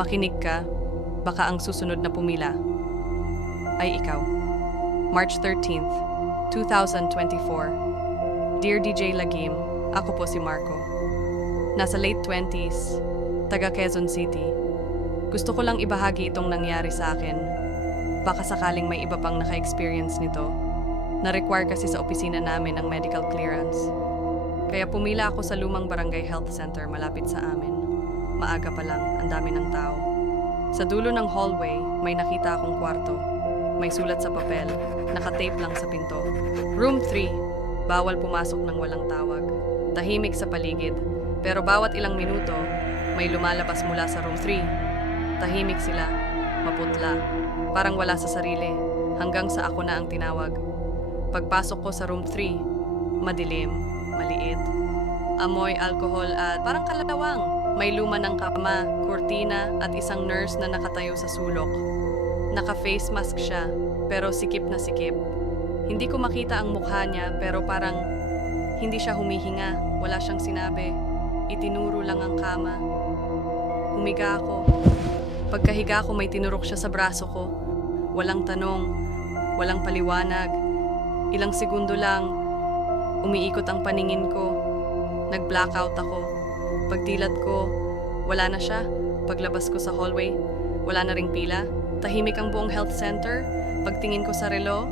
Makinig ka, baka ang susunod na pumila ay ikaw. March 13th, 2024. Dear DJ Lagim, ako po si Marco. Nasa late 20s, taga Quezon City. Gusto ko lang ibahagi itong nangyari sa akin. Baka sakaling may iba pang naka-experience nito. Na-require kasi sa opisina namin ang medical clearance. Kaya pumila ako sa lumang barangay health center malapit sa amin. Maaga pa lang, ang dami ng tao. Sa dulo ng hallway, may nakita akong kwarto. May sulat sa papel, nakatape lang sa pinto. Room 3, bawal pumasok ng walang tawag. Tahimik sa paligid, pero bawat ilang minuto, may lumalabas mula sa room 3. Tahimik sila, maputla, parang wala sa sarili, hanggang sa ako na ang tinawag. Pagpasok ko sa room 3, madilim, maliit. Amoy alcohol at parang kalawang. May luma ng kama, kurtina at isang nurse na nakatayo sa sulok. Naka-face mask siya, pero sikip na sikip. Hindi ko makita ang mukha niya, pero parang hindi siya humihinga, wala siyang sinabi. Itinuro lang ang kama. Humiga ako. Pagkahiga ko may tinurok siya sa braso ko. Walang tanong, walang paliwanag. Ilang segundo lang, umiikot ang paningin ko. Nag-blackout ako. Pagdilat ko, wala na siya. Paglabas ko sa hallway, wala na ring pila. Tahimik ang buong health center. Pagtingin ko sa relo,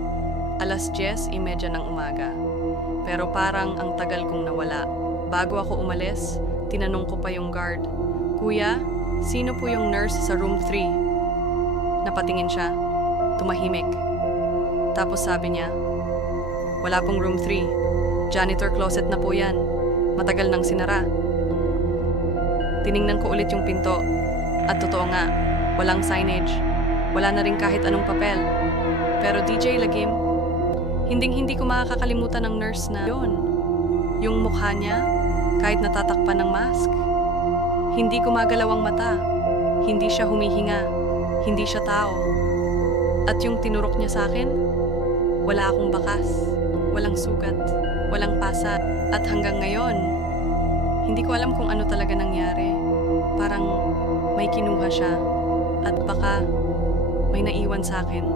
alas 10.30 ng umaga. Pero parang ang tagal kong nawala. Bago ako umalis, tinanong ko pa yung guard, Kuya, sino po yung nurse sa room 3? Napatingin siya. Tumahimik. Tapos sabi niya, Wala pong room 3. Janitor closet na po yan. Matagal nang sinara. Tiningnan ko ulit yung pinto. At totoo nga, walang signage. Wala na rin kahit anong papel. Pero DJ Lagim, hinding-hindi ko makakalimutan ng nurse na yon. Yung mukha niya, kahit natatakpan ng mask. Hindi gumagalaw ang mata. Hindi siya humihinga. Hindi siya tao. At yung tinurok niya sa akin, wala akong bakas. Walang sugat. Walang pasa. At hanggang ngayon, hindi ko alam kung ano talaga nangyari. Parang may kinuha siya. At baka may naiwan sa akin.